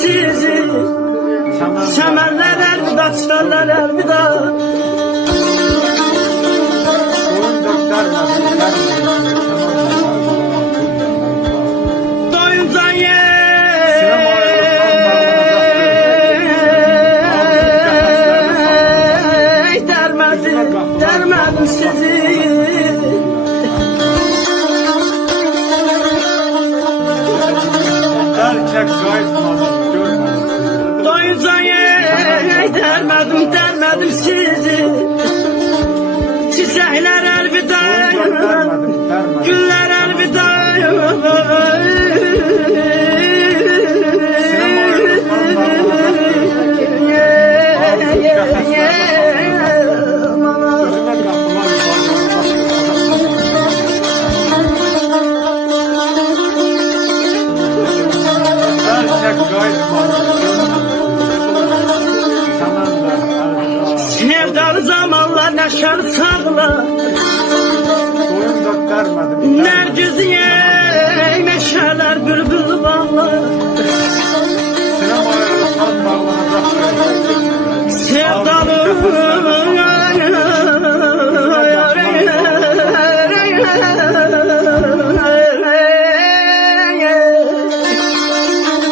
sizi. Çəmənlər əlvida, çilərlər əlvida. Doyunca dərmədim sizi. Doyunca dərmədim sizi. Çiçəklər əlvida, güllər əlvida. Sevdalı zamanlar, neşəli çağlar. Nərgiziyə meşələr, bülbül bağlar. Sevdalı